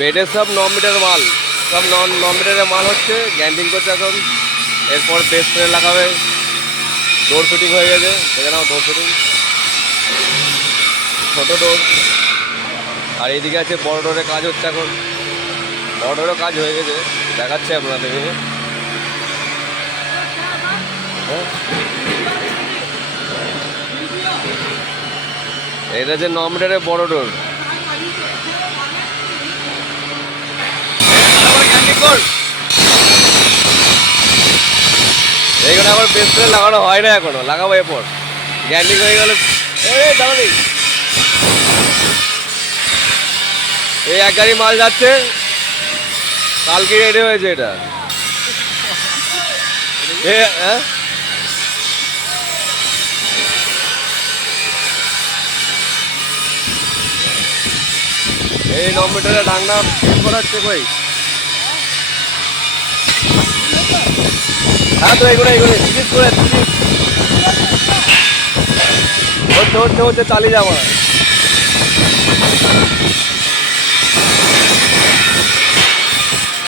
বেডের সব 9 মিটার মাল, সব 9 মিটারের মাল হচ্ছে, গ্যান্ডিং করছে এখন। এরপর বেস স্প্রে লাগাবে, ডোর ফিটিং হয়ে গেছে, দেখে নাও ডোর ফিটিং, ছোটো ডোর। আর এইদিকে আছে বড় ডোরের কাজ হচ্ছে এখন, বড় ডোরের কাজ হয়ে গেছে, দেখাচ্ছে আপনাদেরকে। এটা যে 9 মিটারের বড় ডোর। এইখানে আবার বেস করে লাগানো হয় না এখনো, লাগাবো এরপর। গ্যান্ডিং হয়ে গেল। এই এক গাড়ি মাল যাচ্ছে, কালকে রেডি হয়েছে এটা। এই 9 মিটারের ডাংনা করাচ্ছে কই? হ্যাঁ তো এইগুলো জিনিস করে হচ্ছে চালিয়ে যাওয়া।